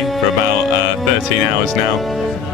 free for about 13 hours now,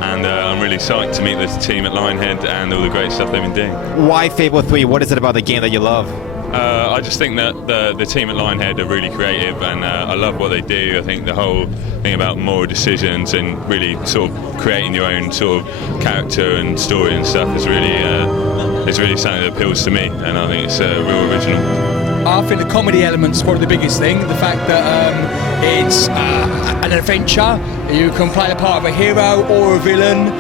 and I'm really psyched to meet this team at Lionhead and all the great stuff they've been doing. Why Fable 3? What is it about the game that you love? I just think that the team at Lionhead are really creative, and I love what they do. I think the whole thing about moral decisions and really sort of creating your own sort of character and story and stuff is really something that appeals to me, and I think it's real original. I think the comedy element's probably the biggest thing. The fact that it's an adventure. You can play the part of a hero or a villain.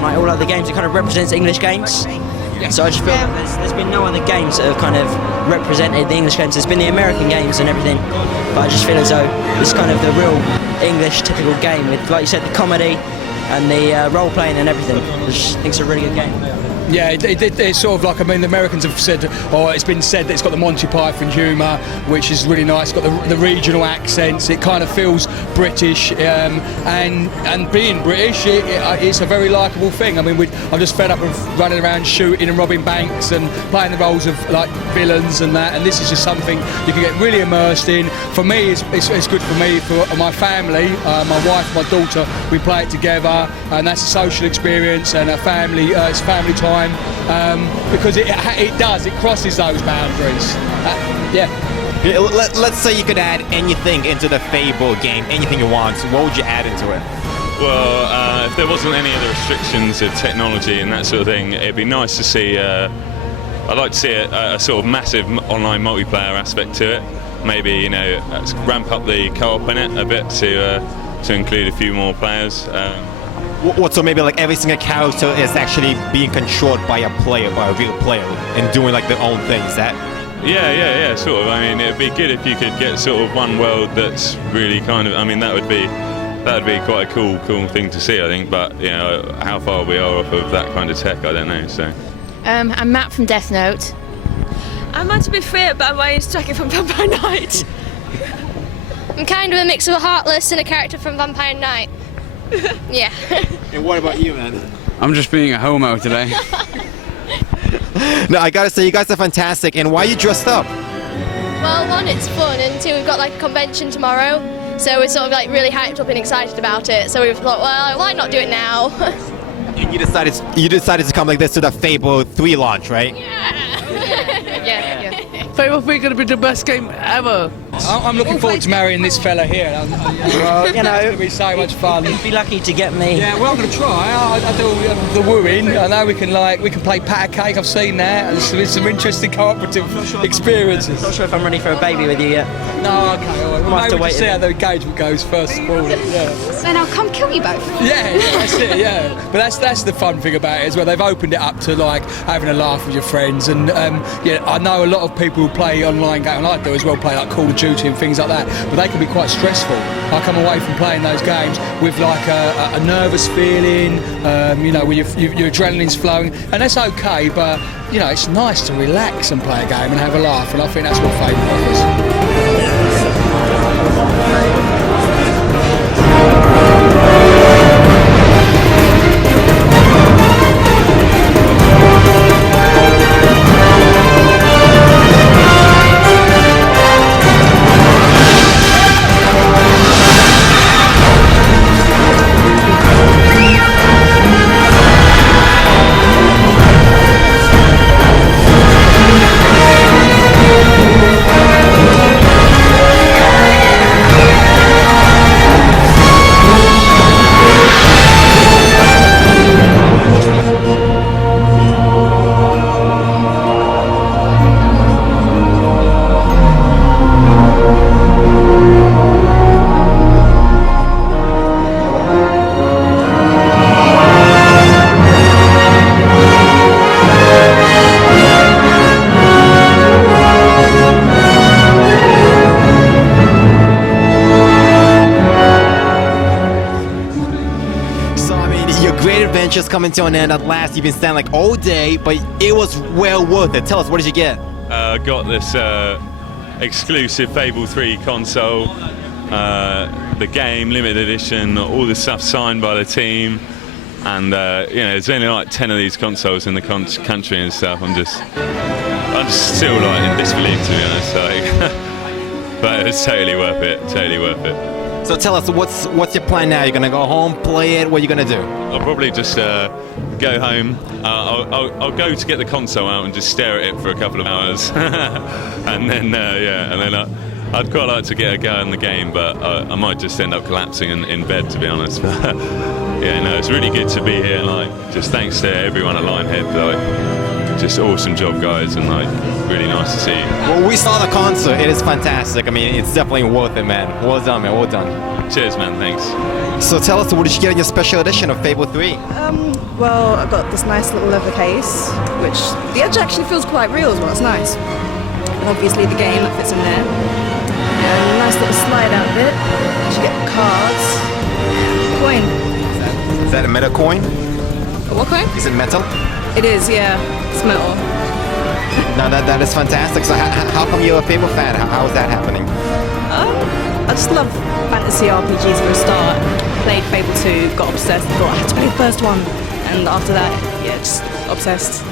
Like all other games, it kind of represents English games. Yeah. So I just feel like there's been no other games that have kind of represented the English games. There's been the American games and everything, but I just feel as though it's kind of the real English typical game with, like you said, the comedy and the role playing and everything. I just think it's a really good game. Yeah, it's sort of like, I mean, the Americans have said, or it's been said that it's got the Monty Python humour, which is really nice. It's got the regional accents. It kind of feels British, and being British, it's a very likeable thing. I mean, I'm just fed up of running around shooting and robbing banks and playing the roles of like villains and that. And this is just something you can get really immersed in. For me, it's good for me, for my family, my wife, my daughter. We play it together, and that's a social experience and a family. It's family time. Because it crosses those boundaries. Let's say you could add anything into the Fable game, anything you want. What would you add into it? Well, if there wasn't any other restrictions of technology and that sort of thing, it'd be nice to see. I'd like to see a sort of massive online multiplayer aspect to it. Maybe ramp up the co-op in it a bit to include a few more players. So maybe like every single character is actually being controlled by a real player, and doing like their own thing. Is that? Yeah, sort of. I mean, it'd be good if you could get sort of one world that's really kind of. I mean, that would be quite a cool thing to see, I think. But how far we are off of that kind of tech, I don't know. So. I'm Matt from Death Note. I'm meant to be fit, but I'm wearing a jacket from Vampire Knight. I'm kind of a mix of a Heartless and a character from Vampire Knight. Yeah. And what about you, man? I'm just being a homo today. No, I gotta say, you guys are fantastic. And why are you dressed up? Well, one, it's fun, and two, we've got like a convention tomorrow, so we're sort of like really hyped up and excited about it. So we've thought, well, why not do it now? And you decided to come like this to the Fable 3 launch, right? Yeah. Fable 3 is going to be the best game ever. I'm looking forward to marrying this fella here. Well, it's going to be so much fun. You'd be lucky to get me. Yeah, well, I'm going to try. I do the wooing. I know we can play pat a cake. I've seen that. There's some interesting cooperative experiences. I'm not sure if I'm ready for a baby with you yet. No, okay, all right. Well, maybe we'll see how the engagement goes first of all. Yeah. Then I'll come kill you both. Yeah, that's it. Yeah, but that's the fun thing about it as well. They've opened it up to like having a laugh with your friends, and I know a lot of people who play online games, and I do as well, play like Call of Duty and things like that. But they can be quite stressful. I come away from playing those games with like a nervous feeling, where your adrenaline's flowing, and that's okay. But it's nice to relax and play a game and have a laugh, and I think that's what Fable offers. Just coming to an end at last. You've been standing like all day, but it was well worth it. Tell us, what did you get? Got this exclusive Fable 3 console, the game, limited edition, all the stuff signed by the team, and there's only like 10 of these consoles in the country and stuff. I'm just still like in disbelief, to be honest. Like, but it's totally worth it. Totally worth it. So tell us, what's your plan now? You're gonna go home, play it. What are you gonna do? I'll probably just go home. I'll go to get the console out and just stare at it for a couple of hours, and then I'd quite like to get a go in the game, but I might just end up collapsing in bed, to be honest. Yeah, no, it's really good to be here. Like, just thanks to everyone at Lionhead. Like, just awesome job, guys, and like, really nice to see you. Well, we saw the concert. It is fantastic. I mean, it's definitely worth it, man. Well done, man. Well done. Cheers, man. Thanks. So tell us, what did you get in your special edition of Fable 3? Well, I got this nice little leather case, which the edge actually feels quite real as well. It's nice. And obviously the game that fits in there. And a nice little slide out bit. You get cards. Coin. Is that a metal coin? What coin? Is it metal? It is, yeah. It's metal. No, that is fantastic. So how come you're a Fable fan? How is that happening? I just love fantasy RPGs for a start. Played Fable 2, got obsessed, thought I had to play the first one. And after that, yeah, just obsessed.